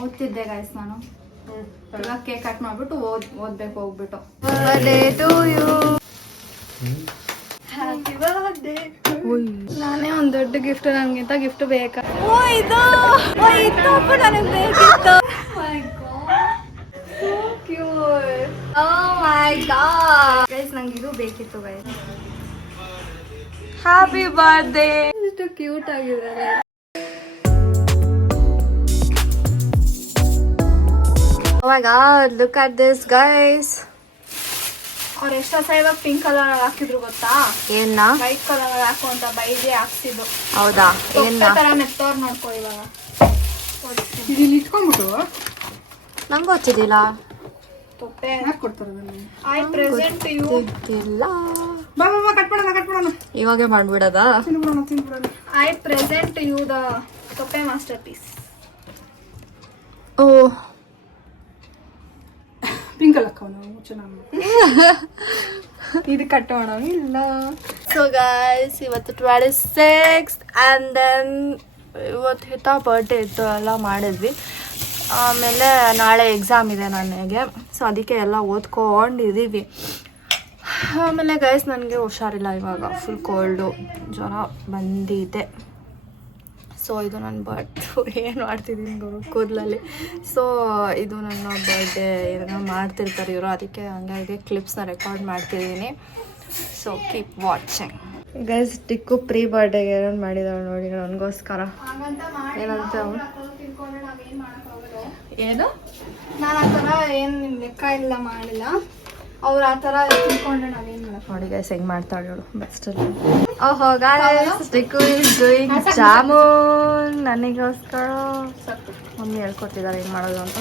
ಓದ್ತಿದ್ದೆ ಗಾಯ್ಸ್ ನಾನು. ಇವಾಗ ಕೇಕ್ ಕಟ್ ಮಾಡ್ಬಿಟ್ಟು ಓದ್ಬೇಕು ಹೋಗ್ಬಿಟ್ಟು. ನಾನೇ ಒಂದ್ ದೊಡ್ಡ ಗಿಫ್ಟ್, ನನ್ಗಿಂತ ಗಿಫ್ಟ್ ಬೇಕಾ? ನನಗೆ ಬೇಕಿತ್ತು. ಗೈಸ್ ನಂಗೆ ಇದು ಬೇಕಿತ್ತು ಗೈಸ್. Happy birthday. ಎಷ್ಟು ಕ್ಯೂಟ್ ಆಗಿದ್ದಾರೆ. Oh my god, look at this guys. ಅವ್ರು ಎಷ್ಟು ಹೊಸ ಇವಾಗ ಪಿಂಕ್ ಕಲರ್ ಹಾಕಿದ್ರು ಗೊತ್ತಾ? ಏನ ವೈಟ್ ಕಲರ್ ಹಾಕು ಅಂತ ಬೈದೆ ಹಾಕ್ಸಿದ್ದು. ಹೌದಾ? ಏನ ತರ ಮೆತ್ತವ್ರು ನೋಡ್ಕೊ ಇವಾಗ. ಇಲ್ಲಿ ಇಟ್ಕೊಂಡ್ಬಿಟ್ಟು ನಂಗೆ ಗೊತ್ತಿದ್ದಿಲ್ಲ. ತೊಪ್ಪೆ ಹಾಕೊಡ್ತಾರೆ ನನಗೆ. ಐ ಪ್ರೆಸೆಂಟ್ ಯು ಇಲ್ಲ. ಬಾ ಬಾ ಕಟ್ ಮಾಡೋಣ. ಇವಾಗೆ ಮಾಡ್ಬಿಡೋದ? ತಿನ್ಬಿಡೋಣ. ಐ ಪ್ರೆಸೆಂಟ್ ಯು ದ ತೊಪ್ಪೆ ಮಾಸ್ಟರ್ ಪೀಸ್. ಓ ಪಿಂಕಲ್ ಹಾಕೋಣ ಚೆನ್ನಾಗಿ. ಇದು ಕಟ್ಟೋಣ ಇಲ್ಲ. ಸೊ ಗೈಸ್ ಇವತ್ತು 26 ಆ್ಯಂಡ್ ದೆನ್ ಇವತ್ತು ಹಿತ ಬರ್ಡೇ ಇತ್ತು, ಎಲ್ಲ ಮಾಡಿದ್ವಿ. ಆಮೇಲೆ ನಾಳೆ ಎಕ್ಸಾಮ್ ಇದೆ ನನಗೆ, ಸೊ ಅದಕ್ಕೆ ಎಲ್ಲ ಓದ್ಕೊಂಡಿದ್ದೀವಿ. ಆಮೇಲೆ ಗೈಸ್ ನನಗೆ ಹುಷಾರಿಲ್ಲ ಇವಾಗ, ಫುಲ್ ಕೋಲ್ಡು, ಜ್ವರ ಬಂದಿದೆ. ಸೊ ಇದು ನನ್ನ ಬರ್ಡೇ ಏನು ಮಾಡ್ತಿದ್ದೀನಿ ಕೂದಲಲ್ಲಿ. ಸೊ ಇದು ನನ್ನ ಬರ್ಡೇ ಏನೋ ಮಾಡ್ತಿರ್ತಾರೆ ಇವರು, ಅದಕ್ಕೆ ಹಂಗಾಗಿ ಕ್ಲಿಪ್ಸ್ನ ರೆಕಾರ್ಡ್ ಮಾಡ್ತಿದ್ದೀನಿ. So keep watching guys. Tikku ಪ್ರೀ ಬರ್ಡೇಗೆ ಏನೇನು ಮಾಡಿದಾಳೆ ನೋಡಿ ನನಗೋಸ್ಕರ. ಏನಂತ ಏನು ನಾನು ಆ ಥರ ಏನು ಲೆಕ್ಕ ಇಲ್ಲ ಮಾಡಿಲ್ಲ, ಅವ್ರು ಆ ಥರ ತಿಳ್ಕೊಂಡ್ರೆ ನಾವೇನು ಮಾಡಕ್ಕೆ. ನೋಡಿ ಗೈಸ್ ಹೆಂಗೆ ಮಾಡ್ತಾಳೆ ಅವಳು ಬೆಸ್ಟಲ್ಲಿ. ಓಹೋ guys, tick is doing jamun ನನಗೋಸ್ಕರ. ಮಮ್ಮಿ ಹೇಳ್ಕೊಟ್ಟಿದ್ದಾರೆ ಏನು ಮಾಡೋದು ಅಂತ.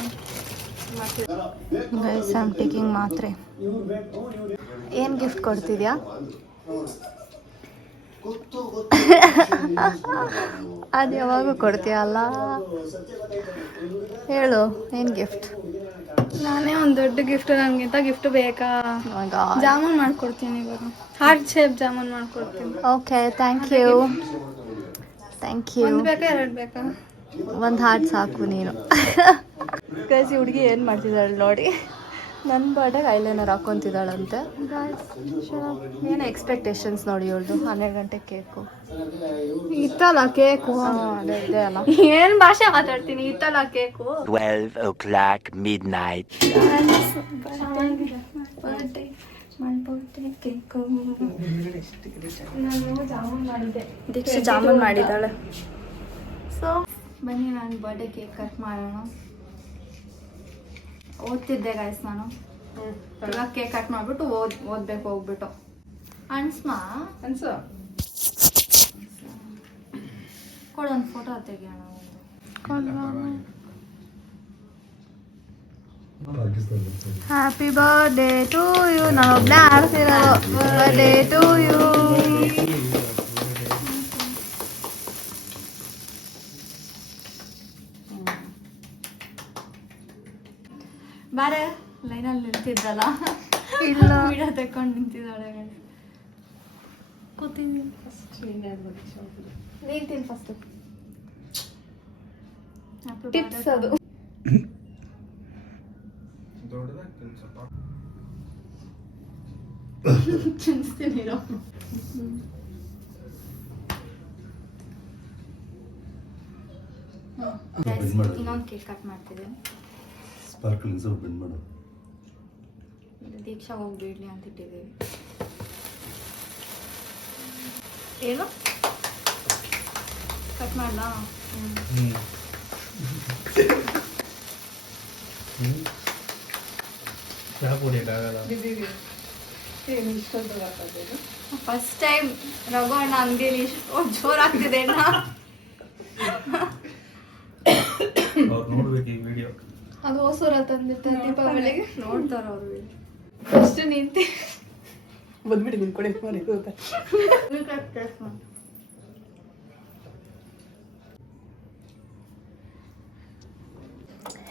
ಗೈಸ್ ಐ ಆಮ್ ಟೇಕಿಂಗ್ ಮಾತ್ರೆ. ಏನು ಗಿಫ್ಟ್ ಕೊಡ್ತಿದ್ಯಾ? ಅದು ಯಾವಾಗೂ ಕೊಡ್ತೀಯಲ್ಲ, ಹೇಳು ಏನು ಗಿಫ್ಟ್? ನಾನೇ ಒಂದು ದೊಡ್ಡ ಗಿಫ್ಟ್, ನನಗಿಂತ ಗಿಫ್ಟ್ ಬೇಕಾ? ಜಾಮೂನ್ ಮಾಡ್ಕೊಡ್ತೀನಿ ಇವಾಗ, ಹಾರ್ಟ್ ಶೇಪ್ ಜಾಮೂನ್ ಮಾಡ್ಕೊಡ್ತೀನಿ. Okay thank you. ಒಂದು ಬೇಕಾ ಎರಡು ಬೇಕಾ? ಒಂದು ಹಾರ್ಟ್ ಸಾಕು ನೀನು. ಕಸಿ ಹುಡುಗಿ ಏನು ಮಾಡ್ತಿದ್ದಾಳೆ ನೋಡಿ, ನನ್ನ ಬರ್ಡೇಗೆ ಐಲೈನರ್ ಹಾಕ್ಕೊತಿದ್ದಾಳಂತೆ. ಏನು ಎಕ್ಸ್ಪೆಕ್ಟೇಷನ್ಸ್ ನೋಡಿ ಇವಳ್ದು. 12 ಗಂಟೆ ಕೇಕು ಇತ್ತಲ್ಲ ಕೇಕು. ಅದೇ ಇದೆ ಅಲ್ಲ, ಏನು ಭಾಷೆ ಮಾತಾಡ್ತೀನಿ, ಇತ್ತಲ್ಲ ಕೇಕು. 12 o'clock midnight. ದೀಕ್ಷೆ ಜಾಮೂನ್ ಮಾಡಿದ್ದಾಳೆ. ಸೊ ಬನ್ನಿ ನಾನು ಬರ್ಡೇ ಕೇಕ್ ಕಟ್ ಮಾಡೋಣ. ಓದ್ತಿದ್ದೆ ಗಾಯ್ಸ್ ನಾನು. ಇವಾಗ ಕೇಕ್ ಕಟ್ ಮಾಡ್ಬಿಟ್ಟು ಓದ್ಬೇಕು ಹೋಗ್ಬಿಟ್ಟು. ಅನ್ಸ್ಮಾ ಅನ್ಸು ಕೊಡೊಂದು ಫೋಟೋ ತೆಗಿಯೋಣ. Happy birthday to you. ನಾನೊಬ್ನೇ ಆಡ್ತಿರೋದು. Birthday to you. ಬಾರೆ ಲೈನಲ್ಲಿ ನಿಂತಿದ್ದಲ್ಲ, ಇಲ್ಲ ವಿಡಿಯೋ ತೆಕ್ಕೊಂಡು ನಿಂತಿದ್ದಾಳೆ. ಕೂತಿದ್ದೀನಿ ನೀನ್ ಫಸ್ಟ್ ಟಿಪ್ಸ್ ಅದು. ಚಿನ್ಸ್ತೀನಿ ಇನ್ನೊಂದು ಕೇಕ್ ಕಟ್ ಮಾಡ್ತಿದ್ದೀನಿ. ದೀಕ್ಷಾ ಹೋಗಿ ಬಿಡ್ಲಿ ಅಂತ ಇಟ್ಟಿದ್ದೀವಿ. ಏನು ಕಟ್ ಮಾಡಲಾ? ಫಸ್ಟ್ ಟೈಮ್ ರಘು ಅಣ್ಣ ಅಂಗಡಿಯಲ್ಲಿ ಇಷ್ಟು ಜೋರಾಗ್ತಿದೆ. ಅದು ಹೊಸೂರ ತಂದಿರ್ತಾರೆ ದೀಪಾವಳಿಗೆ, ನೋಡ್ತಾರ ಅವರು. ಅಷ್ಟು ನಿಂತಿ ಬಂದ್ಬಿಡಿ ನಿನ್ ಕಡೆ.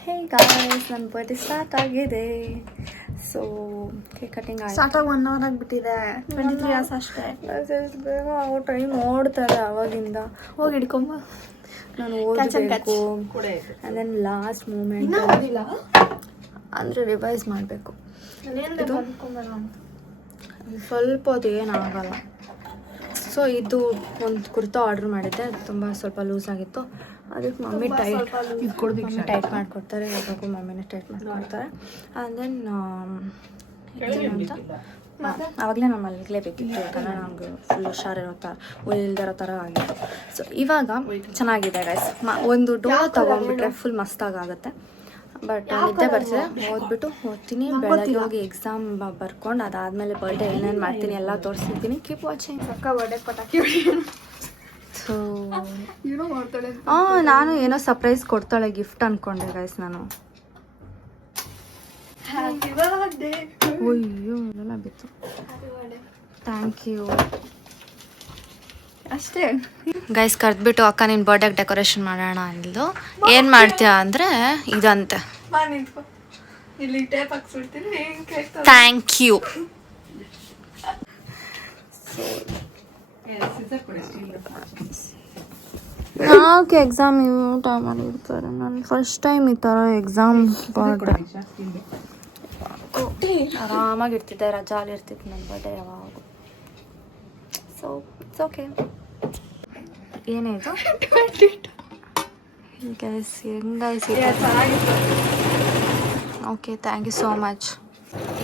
ಹೇ ಗಾಯ್ಸ್, ನನ್ನ ಬರ್ಡೇ ಸ್ಟಾರ್ಟ್ ಆಗಿದೆ. ಸೊ ಕೇಕ್ ಕಟಿಂಗ್ ಸ್ಟಾರ್ಟ್ ಆಗಿ 1 hour ಆಗಿಬಿಟ್ಟಿದೆ. 23 hours ಅಷ್ಟೇ. ಬೇಗ ಅವ್ರು ಟೈಮ್ ನೋಡ್ತಾರೆ ಅವಾಗಿಂದ. ಹೋಗಿ ಹಿಡ್ಕೊಂಬ. ನಾನು ಓದಬೇಕು ಆ್ಯಂಡ್ ದೆನ್ ಲಾಸ್ಟ್ ಮೂಮೆಂಟ್ ಅಂದರೆ ರಿವೈಸ್ ಮಾಡಬೇಕು. ಸ್ವಲ್ಪ ಹೊತ್ತು ಏನಾಗಲ್ಲ. ಸೊ ಇದು ಒಂದು ಕುರ್ತಾ ಆರ್ಡ್ರ್ ಮಾಡಿದ್ದೆ, ಅದು ತುಂಬ ಸ್ವಲ್ಪ ಲೂಸ್ ಆಗಿತ್ತು. ಅದಕ್ಕೆ ಮಮ್ಮಿ ಟೈಟ್ ಮಾಡಿಕೊಡ್ತಾರೆ, ಯಾವಾಗೂ ಮಮ್ಮಿನೇ ಟೈಟ್ ಮಾಡಿಕೊಡ್ತಾರೆ. ಆ್ಯಂಡ್ ದೆನ್ ಆವಾಗಲೇ ನಾನು ಮಲಗಲೇಬೇಕಿತ್ತು, ಯಾಕಂದರೆ ನಮ್ಗೆ ಫುಲ್ ಹುಷಾರಿರೋ ಥರ ಇಲ್ದಿರೋ ಥರ ಆಗಿತ್ತು. ಸೊ ಇವಾಗ ಚೆನ್ನಾಗಿದೆ ಗೈಸ್. ಒಂದು ಡೋರ್ ತೊಗೊಂಡ್ಬಿಟ್ರೆ ಫುಲ್ ಮಸ್ತಾಗುತ್ತೆ. ಬಟ್ ನಿದ್ದೆ ಬರ್ತಿದೆ, ಓದ್ತೀನಿ. ಬೆಳಗ್ಗೆ ಹೋಗಿ ಎಕ್ಸಾಮ್ ಬರ್ಕೊಂಡು ಅದಾದಮೇಲೆ ಬರ್ಡೇ ಏನೇನು ಮಾಡ್ತೀನಿ ಎಲ್ಲ ತೋರಿಸ್ತಿದ್ದೀನಿ. Keep watching. ಅಕ್ಕ ಬರ್ಡೇ ಪಟಾಕಿ. ಸೊ ನಾನು ಏನೋ ಸರ್ಪ್ರೈಸ್ ಕೊಡ್ತಾಳೆ ಗಿಫ್ಟ್ ಅಂದ್ಕೊಂಡೆ ಗೈಸ್ ನಾನು. ಅಯ್ಯೋ ಎಲ್ಲ ಬಿತ್ತು. ಥ್ಯಾಂಕ್ ಯು ಅಷ್ಟೇ ಗೈಸ್. ಕರೆದ್ಬಿಟ್ಟು ಅಕ್ಕ ನಿನ್ನ ಬರ್ಡೇಗೆ ಡೆಕೋರೇಷನ್ ಮಾಡೋಣ ಅಂದಿದ್ದು. ಏನು ಮಾಡ್ತೀಯಾ ಅಂದರೆ ಇದಂತೆ. Thank you. ಯಾಕೆ ಎಕ್ಸಾಮ್ ಇವು ಟೈಮಲ್ಲಿ ಇರ್ತಾರೆ? ನಾನು ಫಸ್ಟ್ ಟೈಮ್ ಈ ಥರ ಎಕ್ಸಾಮ್ ಬರ್ಡೇ ಆರಾಮಾಗಿರ್ತಿದ್ದೆ, ರಜಾಲಿ ಇರ್ತಿತ್ತು ನನ್ನ ಬರ್ಡೇ ಯಾವಾಗ. So it's okay. ಏನೇ ಇದು ಗೈಸ್, ಹೆಂಗೈಸ್? Okay, thank you so much.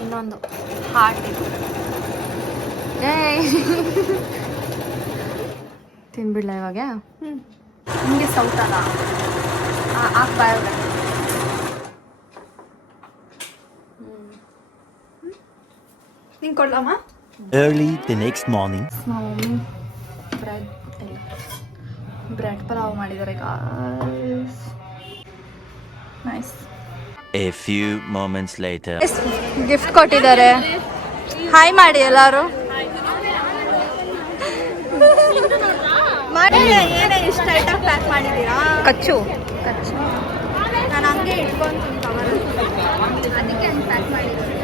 ಇನ್ನೊಂದು ಹಾರ್ಟ್ ಇದು. ತಿನ್ಬಿಡ್ಲ ಇವಾಗ? ನಿಮಗೆ ಸೌತಲ್ಲ ಬಾಯ ನಿಂಗೆ ಕೊಡ್ಲಮ್ಮ? Early the next morning. Mummy bread pulao ಮಾಡಿದ್ದಾರೆ. Nice. A few moments later. Gift ಕೊಟ್ಟಿದ್ದಾರೆ. ಹಾಯ್ ಮಾಡಿ ಎಲ್ಲರೂ. ಏನೇ ಇಷ್ಟ ಐಟಮ್ ಪ್ಯಾಕ್ ಮಾಡಿದ್ದೀರಾ? ಕಚ್ಚು ನಾನು ಹಂಗೆ ಇಟ್ಕೊಂತೀನಿ ಕವರಲ್ಲಿ, ಅದಕ್ಕೆ ಹಂಗೆ ಪ್ಯಾಕ್ ಮಾಡಿದ್ದೀನಿ.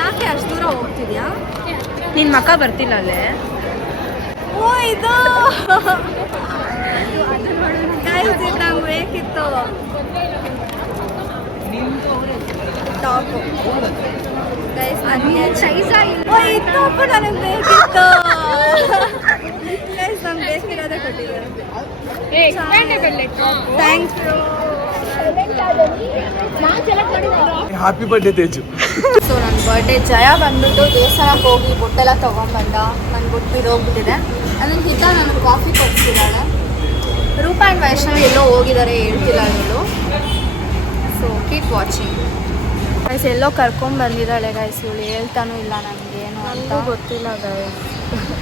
ಯಾಕೆ ಅಷ್ಟು ದೂರ ಹೋಗ್ತಿದ್ಯಾ? ನಿನ್ನ ಮಕ್ಕ ಬರ್ತಿಲ್ಲ ಅಲ್ಲೇ? ಓ ಇದು ನಂಗೆ ಬೇಕಿತ್ತು ಟಾಪು ಗೈಸ್. ನನಗೆ ಟಾಪು ನನಗೆ ಬೇಕಿತ್ತು ಗೈಸ್. ನಂಗೆ ಬೇಕಿರೋದೇ ಕೊಟ್ಟಿದ್ದಾರೆ. Thank you. Happy birthday Teju. So ನನ್ನ ಬರ್ಡೇ ಜಯ ಬಂದ್ಬಿಟ್ಟು ದೇವಸ್ಥಾನಕ್ಕೆ ಹೋಗಿ ಬೊಟ್ಟೆಲ್ಲ ತೊಗೊಂಡ್ಬಂದ. ನನ್ನ ಬೊಟ್ಟು ಬಿದ್ದೋಗ್ಬಿಟ್ಟಿದೆ. ಅದನ್ನು ಹಿತ ನನಗೆ ಕಾಫಿ ಕೊಡ್ತಿದ್ದಾಳೆ. ರೂಪಾ ಆ್ಯಂಡ್ ವೈಷ್ಣವಿ ಎಲ್ಲೋ ಹೋಗಿದ್ದಾರೆ, ಹೇಳ್ತಿಲ್ಲ ಇವಳು. So keep watching guys. ಎಲ್ಲೋ ಕರ್ಕೊಂಡ್ಬಂದಿದ್ದಾಳೆ ಗೈಸ್. ಇವಳು ಹೇಳ್ತಾನೂ ಇಲ್ಲ ನನಗೇನು ಅಂತ ಗೊತ್ತಿಲ್ಲ ಗೈಸ್.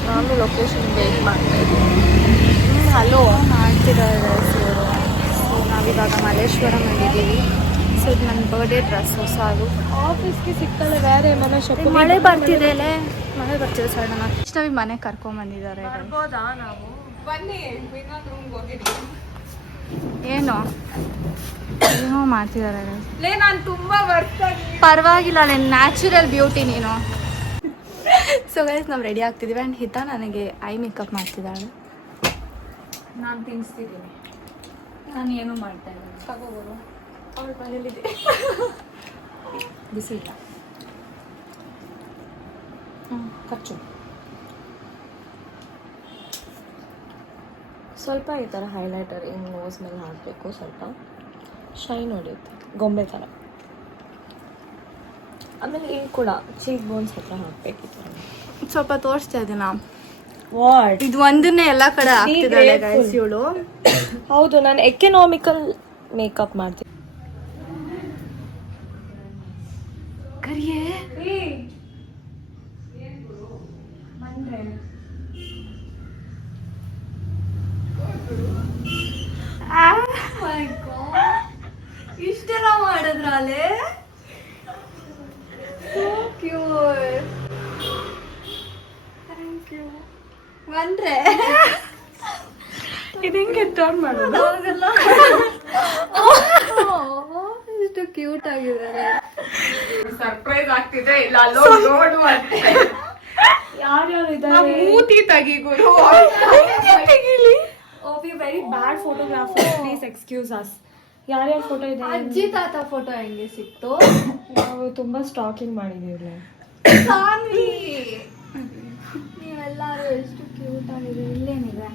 ನಾನು ಲೊಕೇಶನ್ ವೇಟ್ ಮಾಡ್ತಾಯಿದ್ದೀನಿ. ಹಲೋ ಮಾಡ್ತಿದ್ದಾರೆ ಗೈಸ್ ಇವರು. ಸೊ ನಾವಿವಾಗ ಮಲ್ಲೇಶ್ವರಂ ಬಂದಿದ್ದೀವಿ. ಸೊ ಇದು ನನ್ನ ಬರ್ಡೇ ಡ್ರೆಸ್ ಹೊಸದು. ಆಫೀಸ್ಗೆ ಸಿಕ್ಕಲ್ಲ ಬೇರೆ ಮನೆ ಶಾಪಿಂಗ್. ಮಳೆ ಬರ್ತಿದೆ ಸಡನ್ ಆಗಿ. ಇಷ್ಟವಿ ಮನೆಗೆ ಕರ್ಕೊಂಡ್ಬಂದಿದ್ದಾರೆ. ಏನೋ ಮಾಡ್ತಿದ್ದಾರೆ. ನಾನು ತುಂಬಾ ಪರವಾಗಿಲ್ಲ, ನೀನು ನ್ಯಾಚುರಲ್ ಬ್ಯೂಟಿ ನೀನು. ಸೊ ಗೈಸ್ ನಾವು ರೆಡಿ ಆಗ್ತಿದ್ದೀವಿ. ಆ್ಯಂಡ್ ಹಿತ ನನಗೆ ಐ ಮೇಕಪ್ ಮಾಡ್ತಿದ್ದಾಳೆ. ನಾನು ತಿನ್ನಿಸ್ತಿದ್ದೀನಿ. ನಾನು ಏನೂ ಮಾಡ್ತಾ ಇಲ್ಲ. ತಗೋಬೋದು, ಅವಳ ಮನೇಲಿದೆ. ಬಿಸಿ ಇಲ್ಲ. ಖರ್ಚು ಸ್ವಲ್ಪ ಈ ಥರ ಹೈಲೈಟರ್ ಹಿಂಗೆ ನೋಸ್ ಮೇಲೆ ಹಾಕಬೇಕು. ಸ್ವಲ್ಪ ಶೈನ್ ಹೊಡೆಯುತ್ತೆ, ಗೊಂಬೆ ಥರ. ಆಮೇಲೆ ಹಿಂಗೆ ಕೂಡ ಚೀಕ್ ಬೋನ್ಸ್ ಹತ್ರ ಹಾಕಬೇಕು. ಈ ಥರ ಸ್ವಲ್ಪ ತೋರಿಸ್ತಾ ಇದ್ದೀನ. ವಾಟ್ ಇದು ಒಂದನ್ನೇ ಎಲ್ಲ ಕಡೆ ಆಗ್ತಿದ್ದಾಳೆ ಗೈಸ್ ಇವಳು. ಹೌದು, ನಾನು ಎಕನಾಮಿಕಲ್ ಮೇಕಪ್ ಮಾಡ್ತೀನಿ. ಕರಿಯೇ ಇಷ್ಟೆಲ್ಲ ಮಾಡಿದ್ರಲ್ಲೇ. Thank you. ಬಂದ್ರೆ ಇದು ಹೆಂಗೆ ಟರ್ನ್ ಮಾಡೋದು? ಇಷ್ಟು ಕ್ಯೂಟ್ ಆಗಿದ್ದಾರೆ. ಸರ್ಪ್ರೈಸ್ ಆಗ್ತಿದೆ. ಇಲ್ಲ ಅಲ್ಲೋ ನೋಡು ಮತ್ತೆ ಯಾರ್ಯಾರು ಇದ್ದಾರೆ? ಮೂತಿ ತೆಗಿಗುರು. We very bad photographer, please excuse us. ಯಾರ್ಯಾರ ಫೋಟೋ ಇದೆ? ಅಜ್ಜಿ ತಾತ ಫೋಟೋ ಹೆಂಗೆ ಸಿಕ್ತು? ನಾವು ತುಂಬಾ ಸ್ಟಾಕಿಂಗ್ ಮಾಡಿದೀವಿ. ಸಾನ್ವಿ, ನೀವೆಲ್ಲರೂ ಎಷ್ಟು ಕ್ಯೂಟ್ ಆಗಿದೆ. ಇಲ್ಲೇನಿದೆ?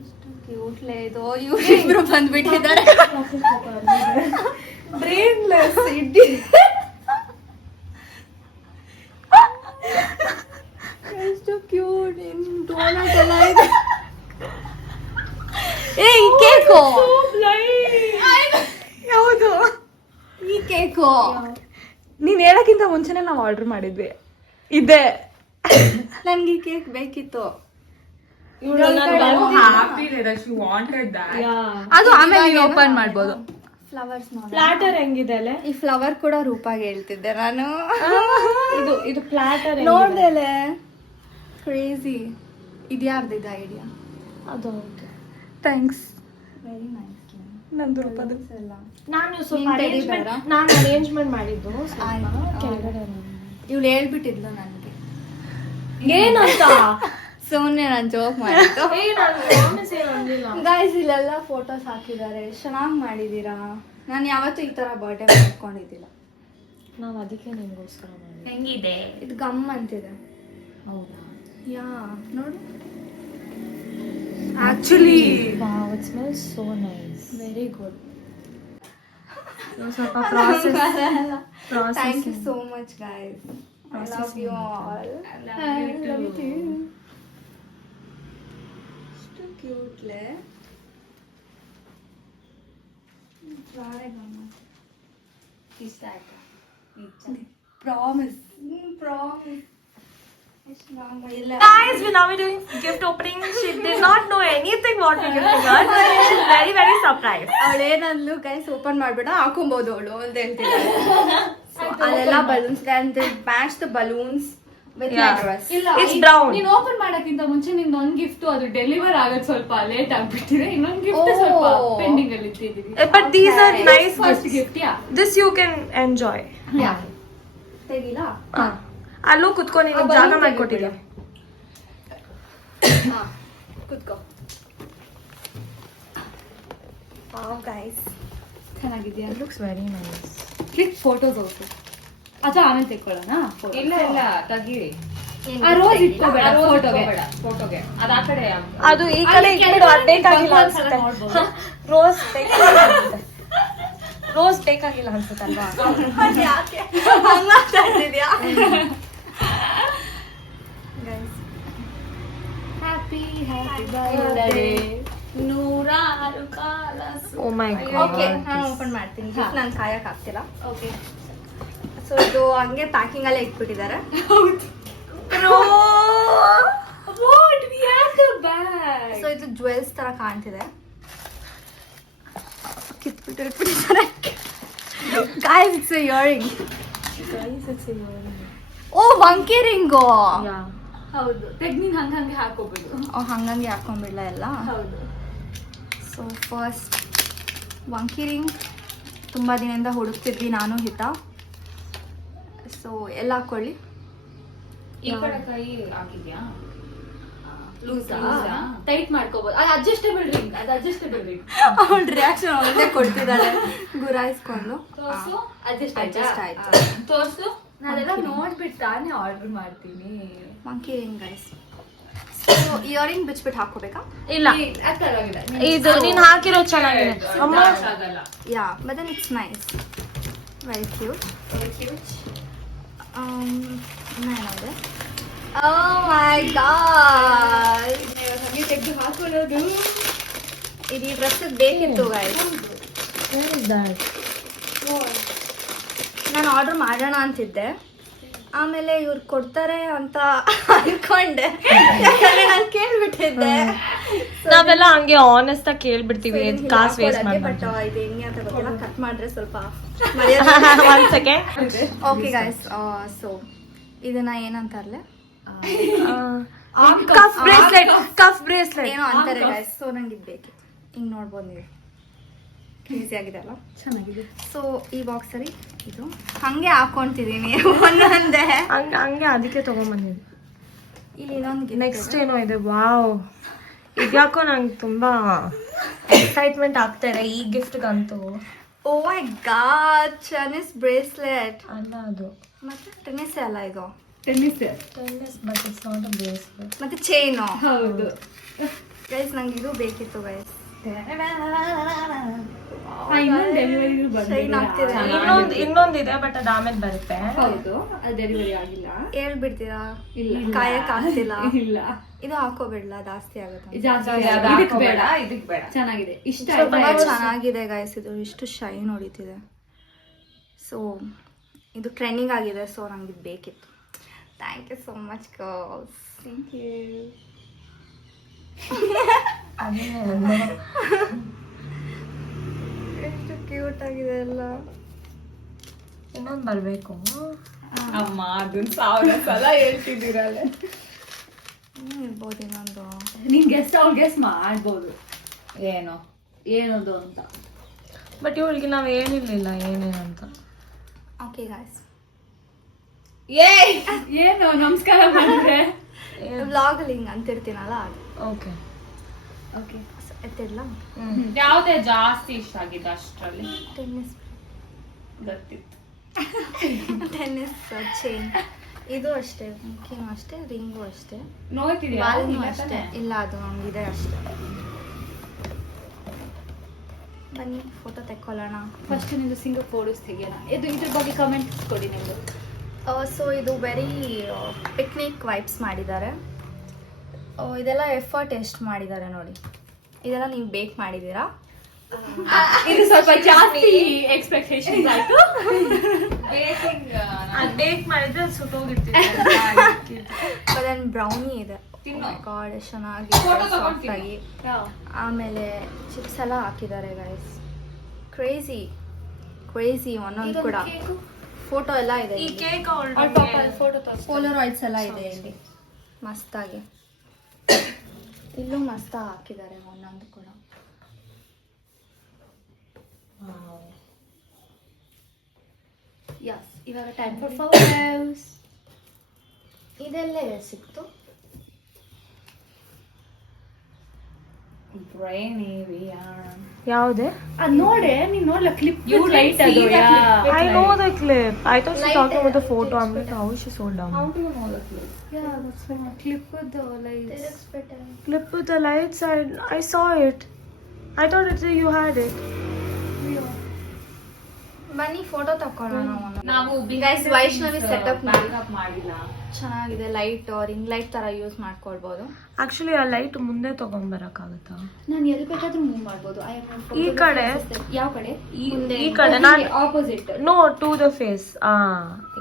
ಎಷ್ಟು ಕ್ಯೂಟ್ಲೇ ಇದು. ಇವ್ರಿಬ್ರು ಬಂದ್ಬಿಟ್ಟಿದ್ದಾರೆ. ಬ್ರೇನ್ಲೆಸ್ ಇಡ್ಡಿ. ಎಷ್ಟು ಕ್ಯೂಟ್. ಡೋನಟ್ ಎಲ್ಲ ಇದೆ. ಏ ಈ ಕೇಕು ಹೌದು, ಈ ಕೇಕು ನೀನ್ ಹೇಳಕ್ಕಿಂತ ಮುಂಚೆನೆ ನಾವು ಆರ್ಡರ್ ಮಾಡಿದ್ವಿ. ಇದೆ, ನನ್ಗೆ ಈ ಕೇಕ್ ಬೇಕಿತ್ತು. happy that she wanted that. ಅದು ಆಮೇಲೆ ಓಪನ್ ಮಾಡ್ಬೋದು. ಫ್ಲವರ್ಸ್ ಪ್ಲಾಟರ್ ಹೆಂಗಿದೆ ಅಲ್ಲೇ? ಈ ಫ್ಲವರ್ ಕೂಡ ರೂಪಾಗಿ ಹೇಳ್ತಿದ್ದೆ ನಾನು. ಇದು ಪ್ಲಾಟರ್ ನೋಡ್ದೆಲೆ ಕ್ರೇಜಿ. ಇದ್ಯಾರ್ದಿದೆ ಐಡಿಯಾ? ಅದು ಥ್ಯಾಂಕ್ಸ್, ವೆರಿ ನೈಸ್. ನಂದು ರೂಪದ ಎಲ್ಲ ನಾನು ಸ್ವಲ್ಪ ನಿನ್ teddy ಅರೇಂಜ್ಮೆಂಟ್ bear ಆ? ನಾನು ಅರೇಂಜ್ಮೆಂಟ್ ಮಾಡಿದ್ದು ಆಯ್ತು. ಕೆಳಗಡೆ. ಇವ್ಳು ಹೇಳ್ಬಿಟ್ಟಿದ್ಲು ನನಗೆ ಏನಂತ? ಸುಮ್ಮನೆ ನಾನು ಜೋಕ್ ಮಾಡಿದ್ದು. ಅಂದಿಲ್ಲ. ಗೈಸ್ ಇಲ್ಲೆಲ್ಲ ಫೋಟೋಸ್ ಹಾಕಿದ್ದಾರೆ. ಚೆನ್ನಾಗಿ ಮಾಡಿದ್ದೀರಾ. ನಾನು ಯಾವತ್ತೂ ಈ ಥರ ಬರ್ಡೇ ಮಾಡ್ಕೊಂಡಿದ್ದಿಲ್ಲ. ನಾವು ಅದಕ್ಕೆ ನಿಮಗೋಸ್ಕರ ಮಾಡಿದ್ವಿ. ಹೆಂಗಿದೆ? ಇದು ಗಮ್ ಅಂತಿದೆ. ಹೌದಾ? ಯಾ ನೋಡು. Actually wow, it smells so nice. Very good. ಸ್ವಲ್ಪ process thank you so much guys. I love you all. I love you too. ಎಷ್ಟು ಕ್ಯೂಟ್ಲೆ. ಇಷ್ಟ ಆಯ್ತಾ? Promise promise. Guys, we're now doing gift opening. She did not know anything what we're giving her. She is very, very surprised. ಅವಳೇನಂದ್ಲು guys open ಮಾಡ್ಬಿಡ ಹಾಕೊಬಹುದು ಅವಳು ಅಂತ ಹೇಳ್ತಿದ್ದಾಳೆ. ಅಲ್ಲೆಲ್ಲ balloons and match the balloons with my dress. It's brown. ನೀನ್ open ಮಾಡಕ್ಕಿಂತ ಮುಂಚೆ ನಿಂದ ಒಂದ್ ಗಿಫ್ಟ್ ಅದು ಡೆಲಿವರ್ ಆಗೋದು ಸ್ವಲ್ಪ ಲೇಟ್ ಆಗ್ಬಿಟ್ಟಿದೆ. ಇನ್ನೊಂದ್ ಗಿಫ್ಟ್ ಸ್ವಲ್ಪ ಪೆಂಡಿಂಗ್ ಅಲ್ಲಿ ಇಟ್ಟಿದೀವಿ. But these are nice first gifts. Gift yeah This you can enjoy. ತೆಗಿಲಾ? ಅಲ್ಲೂ ಕುತ್ಕೊಂಡು ನಿನಗೆ ಜಾಗ ಮಾಡ್ಕೊಟ್ಟಿದ್ದೆ. ಕುತ್ಕೋ. ವಾವ್ ಗೈಸ್, ಚೆನ್ನಾಗಿದ್ಯಾ? It looks very nice. Click photos ಹೋಗ್ತು. ಅದು ಆಮೇಲೆ ತೆಕ್ಕೊಳ್ಳೋಣ. ಇಲ್ಲ ಇಲ್ಲ ತೆಗೀರಿ. ಆ ರೋಸ್ ಇಟ್ಕೋಬೇಡ ಫೋಟೋಗೆ ಅದ ಆ ಕಡೆ ಅದು ಈ ಕಡೆ ಇಟ್ಬಿಡು, ಅದು ಬೇಕಾಗಿಲ್ಲ ಅನ್ಸುತ್ತೆ. ರೋಸ್ ಬೇಕಾಗಿಲ್ಲ ಅನ್ಸುತ್ತಲ್ವಾ? ಯಾಕೆ ಹಂಗ್ ಮಾತಾಡ್ತಿದ್ಯಾ? Guys happy birthday. ನೂರಾರು ಕಾಲ. Oh my okay, god. ನಾನು ಓಪನ್ ಮಾಡ್ತೀನಿ. ನಾನು ಕಾಯಕ್ ಆಗ್ತಿಲ್ಲ. ಓಕೆ, ಸೊ ಇದು ಹಂಗೆ ಪ್ಯಾಕಿಂಗ್ ಅಲ್ಲೇ ಇಟ್ಬಿಟ್ಟಿದ್ದಾರೆ. What? We have the bag. So ಇದು ಜ್ಯುವೆಲ್ಸ್ ತರ ಕಾಣ್ತಿದೆ. ಕಿತ್ಬಿಟ್ಟು ಇಟ್ಬಿಟ್ಟಿದ್ದಾರೆ. Guys it's earring. Guys, it's a earring. Oh ವಂಕಿ ರಿಂಗು. Yeah. ಹೌದು, ತೆಗ್ನಿನ್ ಹಂಗಂಗೆ ಹಾಕೋಬಹುದು. ಹಂಗಂಗೆ ಹಾಕೊಂಡ್ಬಿಡ್ಲ ಎಲ್ಲ. ಹೌದು. ಸೊ ಫಸ್ಟ್ ವಂಕಿ ರಿಂಗ್ ತುಂಬ ದಿನದಿಂದ ಹುಡುಕ್ತಿದ್ವಿ ನಾನು ಹಿತ. ಸೊ ಎಲ್ಲ ಹಾಕೊಳ್ಳಿ. ಈ ಕಡೆ ಕೈ ಹಾಕಿದ್ಯಾ? ಲೂಸಾ ಟೈಟ್ ಮಾಡ್ಕೋಬಹುದು. ಅದು ಅಡ್ಜಸ್ಟಬಲ್ ರಿಂಗ್. ಅವಳ ರಿಯಾಕ್ಷನ್ ಅವಳೇ ಕೊಡ್ತಿದ್ದಾಳೆ ಗುರಾಯಿಸ್ಕೊಂಡು. ತೋರ್ಸು. ಅಡ್ಜಸ್ಟ್ ಅಡ್ಜಸ್ಟ್ ಆಯ್ತು. ತೋರ್ಸು. ನಾನೆಲ್ಲ ನೋಡ್ಬಿಟ್ಟು ತಾನೇ ಆರ್ಡರ್ ಮಾಡ್ತೀನಿ. Monkey ring guys. So earring ಬಿಚ್ಬಿಟ್ಟು ಹಾಕೋಬೇಕಾ? ಇಲ್ಲ, ಇದು ನೀನ್ ಹಾಕಿರೋ ಚೆನ್ನಾಗಿದೆ ಅಮ್ಮ. ಆಗಲ್ಲ. Yeah but then it's nice, very cute. ಏನಿದೆ? ಓ ಮೈ ಗಾಡ್, ಹಂಗೆ ತೆಗೆದು ಹಾಕೊಳ್ಳೋದು. ಇದು ಈ ಡ್ರೆಸ್ ಬೇಕಿತ್ತು ಗೈಸ್. Where is that? ನಾನು ಆರ್ಡರ್ ಮಾಡೋಣ ಅಂತಿದ್ದೆ, ಆಮೇಲೆ ಇವ್ರು ಕೊಡ್ತಾರೆ ಅಂತ ಅನ್ಕೊಂಡೆ. ಯಾಕಂದ್ರೆ ನಾನು ಕೇಳ್ಬಿಟ್ಟಿದ್ದೆ. ನಾವೆಲ್ಲ ಹಂಗೆ ಆನೆಸ್ಟ್ ಆಗಿ ಕೇಳ್ಬಿಡ್ತೀವಿ, ಕಾಸು ವೇಸ್ಟ್ ಬಟ್ ಮಾಡ್ಬಿಟ್ಟು. ಇದು ಹೆಂಗೆ ಅಂತ ಗೊತ್ತಿಲ್ಲ. ಕಟ್ ಮಾಡಿದ್ರೆ ಸ್ವಲ್ಪ ಒಂದ್ ಸೆಕೆಂಡ್. ಓಕೆ ಗೈಸ್, ಸೊ ಇದನ್ನ ಏನಂತಾರಲೆ? ಕಫ್ ಬ್ರೇಸ್ಲೆಟ್ ಏನೋ ಅಂತಾರೆ ಗೈಸ್. ಸೊ ನಂಗೆ ಇದು ಬೇಕಿತ್ತು. ಹಿಂಗೆ ನೋಡ್ಬೋದು ನೀವು, ಈಸಿ ಆಗಿದೆ ಅಲ್ಲ, ಚೆನ್ನಾಗಿದೆ. ಸೊ ಈ ಬಾಕ್ಸಲ್ಲಿ ಇದು ಹಂಗೆ ಹಾಕೊಂತಿದ್ದೀನಿ ಒಂದೊಂದೇ. ಹಂಗೆ ಅದಕ್ಕೆ ತಗೊಂಡ್ಬಂದಿದ್ವಿ. ಇಲ್ಲಿ ಇನ್ನೊಂದು ನೆಕ್ಸ್ಟ್ ಏನೋ ಇದೆ. ವಾವ್, ಇದ್ಯಾಕೋ ನಂಗೆ ತುಂಬಾ ಎಕ್ಸೈಟ್ಮೆಂಟ್ ಆಗ್ತಾ ಇದೆ ಈ ಗಿಫ್ಟ್ಗಂತೂ. ಓ ಮೈ ಗಾಡ್, ಟೆನ್ನಿಸ್ ಬ್ರೇಸ್ಲೆಟ್. ಅಲ್ಲ ಅದು ಮತ್ತೆ ಟೆನ್ನಿಸ್ ಅಲ್ಲ ಇದು, tennis. Tennis but it's not a bracelet. ಮತ್ತೆ ಚೈನು. ಹೌದು ಗೈಸ್ ನಂಗೆ ಇದು ಬೇಕಿತ್ತು ಗೈಸ್. ಇನ್ನೊಂದು ಡೆಲಿವರಿ ಶೈನ್ ಆಗ್ತಿದೆ. ಇನ್ನೊಂದಿದೆ ಬಟ್ ಅದು ಆಮೇಲೆ ಬರುತ್ತೆ. ಹೌದು, ಅದು ಡೆಲಿವರಿ ಆಗಿಲ್ಲ. ಹೇಳ್ಬಿಡ್ತೀರಾ? ಇಲ್ಲ, ಕಾಯಕ್ ಆಗ್ತಿಲ್ಲ. ಇಲ್ಲ, ಇದು ಹಾಕೋಬಿಡ್ಲಾ, ಜಾಸ್ತಿ ಆಗುತ್ತೆ. ಇದಕ್ಕೆ ಬೇಡ, ಇದಕ್ಕೆ ಬೇಡ. ಚೆನ್ನಾಗಿದೆ, ಇಷ್ಟ ತುಂಬಾ ಚೆನ್ನಾಗಿದೆ ಗೈಸ್. ಇದು ಇಷ್ಟು ಶೈನ್ ಹೊಡಿತಿದೆ. ಸೊ ಇದು ಟ್ರೆಂಡಿಂಗ್ ಆಗಿದೆ, ಸೊ ನಂಗೆ ಇದು ಬೇಕಿತ್ತು. Thank you so much girls. Thank you. ಎಷ್ಟು ಕ್ಯೂಟ್ ಆಗಿದೆ ಎಲ್ಲ. ಇನ್ನೊಂದು ಬರಬೇಕು. ಅಮ್ಮ ಅದನ್ನ 1000 ಸಲ ಹೇಳ್ತಿದ್ದೀರಲ್ಲ. ಇರ್ಬೋದು ಇನ್ನೊಂದು. ನೀನ್ ಗೆಸ್ ಮಾಡ್ಬೋದು ಏನದು ಅಂತ. ಬಟ್ ಇವಳಿಗೆ ನಾವು ಹೇಳಿರ್ಲಿಲ್ಲ ಏನೇನಂತ. ಓಕೆ ಗಾಯ್ಸ್, ಏನು ನಮಸ್ಕಾರ ಮಾಡಿದ್ರೆ ವ್ಲಾಗಲ್ಲಿ ಹಿಂಗೆ ಅಂತಿರ್ತೀನಲ್ಲ ಅದು. ಓಕೆ ಓಕೆ, ಎತ್ತಿಡ್ಲ. ಯಾವ್ದೇ ಜಾಸ್ತಿ ಇಷ್ಟ ಆಗಿದ್ದು ಅಷ್ಟರಲ್ಲಿ ಟೆನ್ನಿಸ್ ಗೊತ್ತಿತ್ತು. Tennis chain. ಇದು ಅಷ್ಟೇ, ಮುಖ್ಯನೂ ಅಷ್ಟೇ, ರಿಂಗು ಅಷ್ಟೇ, ನೋಡ್ತಿದ್ಯಾ? ಬಾಲ್ನೂ ಅಷ್ಟೇ. ಇಲ್ಲ, ಅದು ನಮಗಿದೆ ಅಷ್ಟೇ. ಬನ್ನಿ ಫೋಟೋ ತೆಕ್ಕೊಳ್ಳೋಣ. ಫಸ್ಟ್ ನಿಮ್ದು ಸಿಂಗಲ್ ಫೋಟೋಸ್ ತೆಗಿಯೋಣ. ಇದ್ರ ಬಗ್ಗೆ ಕಮೆಂಟ್ ಕೊಡಿ ನಿಮ್ದು. ಸೊ ಇದು ವೆರಿ ಪಿಕ್ನಿಕ್ ವೈಬ್ಸ್ ಮಾಡಿದ್ದಾರೆ. ಇದೆಲ್ಲ ಎಫರ್ಟ್ ಎಷ್ಟು ಮಾಡಿದ್ದಾರೆ ನೋಡಿ. ಇದೆಲ್ಲ ನೀವು ಬೇಕ್ ಮಾಡಿದ್ದೀರಾ. ಇದು ಸ್ವಲ್ಪ ಜಾಸ್ತಿ ಎಕ್ಸ್ಪೆಕ್ಟೇಷನ್ ಆಯ್ತು. ಬೇಕ್ ಮಾಡಿದ್ರೆ ಸುಟ್ಟೋಗಿರ್ತೀವಿ. ಅದೊಂದು ಬ್ರೌನಿ ಇದೆ. ಗಾಡ್ ಎಷ್ಟು ಚೆನ್ನಾಗಿ ಸಾಫ್ಟ್ ಆಗಿ. ಆಮೇಲೆ ಚಿಪ್ಸ್ ಎಲ್ಲ ಹಾಕಿದ್ದಾರೆ ಗೈಸ್. Crazy crazy. ಒಂದೊಂದು ಕೂಡ ಫೋಟೋ ಎಲ್ಲ ಇದೆ. ಈ ಕೇಕ್ ಪೋಲರಾಯ್ಡ್ಸ್ ಎಲ್ಲ ಇದೆ ಇಲ್ಲಿ ಮಸ್ತಾಗಿ. ಇಲ್ಲೂ ಮಸ್ತ ಹಾಕಿದ್ದಾರೆ ಒಂದೊಂದು ಕೂಡ. ಯಸ್, ಇವಾಗ ಟೈಮ್ ಫಾರ್ ಫೋಟೋಸ್. ಇದೆಲ್ಲ ಸಿಕ್ತು. ಯಾವುದೇ ನೋಡೆ ನೀನ್ ನೋಡ್ಲ ಕ್ಲಿಪ್ ಲೈಟ್ ಅದು. I know the clip. I thought she talking about the photo. I'm like, how is she so dumb? How do you know the clip? Yeah, that's one clip with the lights. Clip with the lights. I saw it. I thought you had it. ಬನ್ನಿ photo ತಕೊಳ್ಳೋಣ. ನಾವು guys Vaishnavi setup ಮಾಡಿಲ್ಲ. ಚೆನ್ನಾಗಿದೆ. Light ring light ತರ use ಮಾಡ್ಕೊಳ್ಬಹುದು. Actually ಆ light ಮುಂದೆ ತಗೊಂಡ್ಬರಕ್ಕಾಗತ್ತಾ? ನಾನು ಎಲ್ಲಿ ಬೇಕಾದ್ರೂ ಮೂವ್ ಮಾಡ್ಬೋದು. ಈ ಕಡೆ ಯಾವ ಕಡೆ? ಈ ಕಡೆ ನಾನು opposite. No to the face.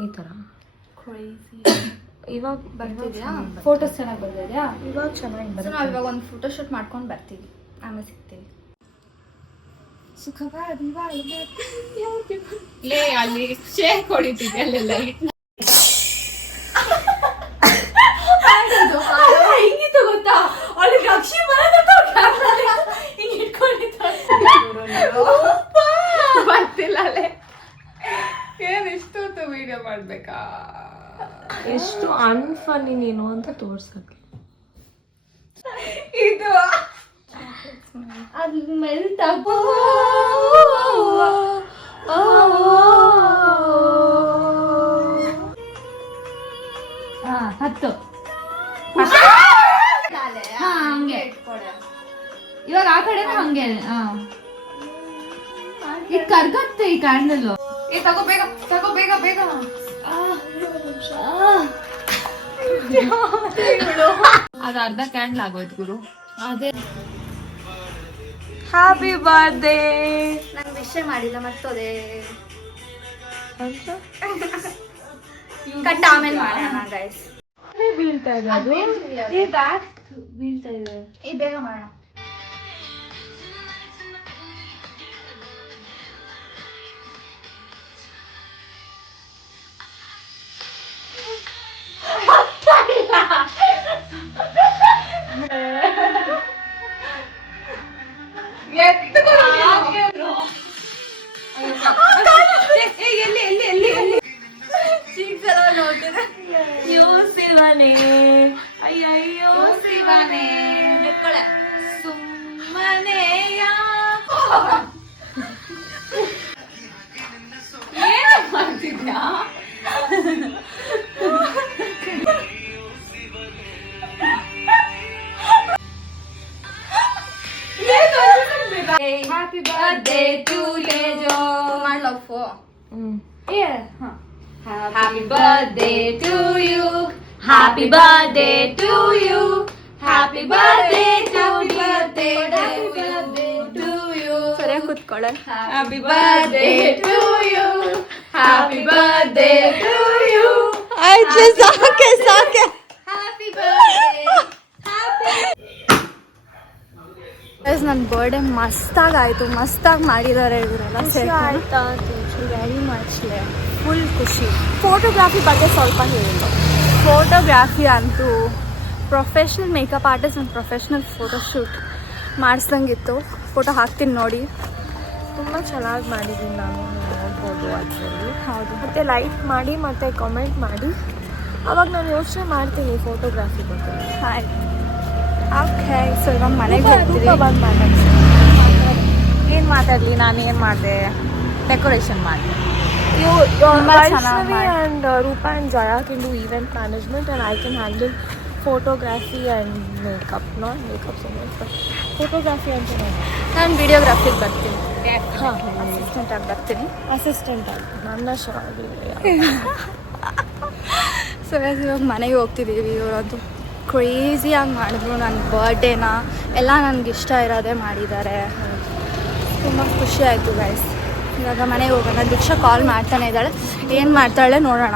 ಈ ತರ ಇವಾಗ ಬರ್ತಿದ್ಯಾ? ಫೋಟೋಸ್ ಚೆನ್ನಾಗಿ ಬರ್ತಿದ್ಯಾ? ಇವಾಗ ಚೆನ್ನಾಗಿ ಬರುತ್ತೆ. ನಾವು ಇವಾಗ ಒಂದು ಫೋಟೋ ಶೂಟ್ ಮಾಡ್ಕೊಂಡು ಬರ್ತೀವಿ, ಆಮೇಲೆ ಸಿಗ್ತೀವಿ. ಅಲ್ಲಿ ಶೇಕ್ ಹೊಡಿತಿದ್ದೆ ಅಲ್ಲೆಲ್ಲ. ಹೆಂಗಿತ್ತು ಗೊತ್ತಾ? ಅವಳಿಗೆ ಅಕ್ಷಿ ಹಿಂಗೆ ಬರ್ತಿಲ್ಲ ಅಲ್ಲೇ. ಏನ್ ಇಷ್ಟೊತ್ತು ವಿಡಿಯೋ ಮಾಡ್ಬೇಕಾ? ಎಷ್ಟು ಅನ್ಫನ್ನಿ ನೀನು ಅಂತ ತೋರ್ಸಕ್ಕೆ. ಇದು ಅದು ಮೆಲ್ಟ್ ಆಗೋ. ಹತ್ತು ಹಂಗೆ ಇವಾಗ ಆ ಕಡೆ ಹಂಗೆ. ಇದು ಕರ್ಗತ್ತೆ ಈ ಕ್ಯಾಂಡಲ್. ತಗೋ ಬೇಗ, ತಗೋ ಬೇಗ ಬೇಗ. ಅದು ಅರ್ಧ ಕ್ಯಾಂಡಲ್ ಆಗೋಯ್ತು ಗುರು. ಅದೇ ಹ್ಯಾಪಿ ಬರ್ತ್ಡೇ. ನಂಗೆ ವಿಷಯ ಮಾಡಿಲ್ಲ ಮತ್ತೋದೆ. ಕಟ್ ಆಮೇಲೆ ಮಾಡೋಣ ಗೈಸ್. ಬೀಳ್ತಾ ಇದೆ ಅದು. ಈ ಬ್ಯಾಗ್ ಬೀಳ್ತಾ ಇದೆ. ಈ ಬೇಗ ಮಾಡೋಣ. You Silvane, ಅಯ್ಯಯ್ಯೋ ಶಿವನೇ ಸುಮ್ಮನೆ ಏನು ಮಾಡ್ತಿದ್ಯಾ? Happy birthday to you. ಮಾಡ್ಲಪ್ಪು. Happy birthday to you. Happy birthday to you. Happy birthday to you. ಸರಿಯಾಗಿ ಕೂತ್ಕೊಳ್ಳೆ. Happy birthday to you. Happy birthday to you. ಆಯ್ತು ಸಾಕೆ ಸಾಕೆ. Happy birthday. ಗೈಸ್ ನನ್ನ ಬರ್ಡೇ ಮಸ್ತಾಗಾಯಿತು, ಮಸ್ತಾಗಿ ಮಾಡಿದ್ದಾರೆ ಇವರೆಲ್ಲ ಸೇರಿ. ಆಯ್ತಾ? ವೆರಿ ಮಚ್ ಫುಲ್ ಖುಷಿ. ಫೋಟೋಗ್ರಾಫಿ ಬಗ್ಗೆ ಸ್ವಲ್ಪ ಹೇಳಿಲ್ಲ. ಫೋಟೋಗ್ರಾಫಿ ಅಂತೂ professional makeup artist and professional photoshoot ಮಾಡಿಸ್ದಂಗಿತ್ತು. ಫೋಟೋ ಹಾಕ್ತೀನಿ ನೋಡಿ. ತುಂಬ ಚೆನ್ನಾಗಿ ಮಾಡಿದ್ದೀನಿ ನಾನು, ನೋಡ್ಬೋದು ಆ್ಯಕ್ಚುಲಿ. ಹೌದು. ಮತ್ತು ಲೈಕ್ ಮಾಡಿ ಮತ್ತು ಕಾಮೆಂಟ್ ಮಾಡಿ. ಅವಾಗ ನಾನು ಯೋಚನೆ ಮಾಡ್ತೀನಿ ಫೋಟೋಗ್ರಾಫಿ ಬಗ್ಗೆ. ಹಾಯ್. ಓಕೆ, ಸೊ ಇವಾಗ ಮನೆಗೆ ಹೋಗ್ತೀವಿ. ಬಂದು ಮಾತಾಡ್ತೀನಿ. ಏನು ಮಾತಾಡಲಿ, ನಾನು ಏನು ಮಾಡಿದೆ? ಡೆಕೋರೇಷನ್ ಮಾಡಿ. ಚೆನ್ನಾಗಿ and Rupa and Jaya can do event management and I can handle photography and makeup. Not makeup so much, but photography and ನಾನು ವಿಡಿಯೋಗ್ರಾಫಿಗೆ ಬರ್ತೀನಿ. ಹಾಂ, ಅಸಿಸ್ಟೆಂಟ್ ಆಗಿ ಬರ್ತೀನಿ. ಅಸಿಸ್ಟೆಂಟ್ ಆಗಿ ನನ್ನ ಶಾಲೆ. ಸೊ ಇವಾಗ ಮನೆಗೆ ಹೋಗ್ತಿದ್ದೀವಿ. ಇವರದ್ದು ಕ್ರೇಜಿಯಾಗಿ ಮಾಡಿದ್ರು ನನ್ನ ಬರ್ಡೇನ. ಎಲ್ಲ ನನಗೆ ಇಷ್ಟ ಇರೋದೇ ಮಾಡಿದ್ದಾರೆ. ತುಂಬ ಖುಷಿ ಆಯಿತು ಗೈಸ್. ಇವಾಗ ಮನೆಗೆ ಹೋಗೋಣ. ದೀಕ್ಷಾ ಕಾಲ್ ಮಾಡ್ತಾನೆ ಇದ್ದಾಳೆ, ಏನು ಮಾಡ್ತಾಳೆ ನೋಡೋಣ.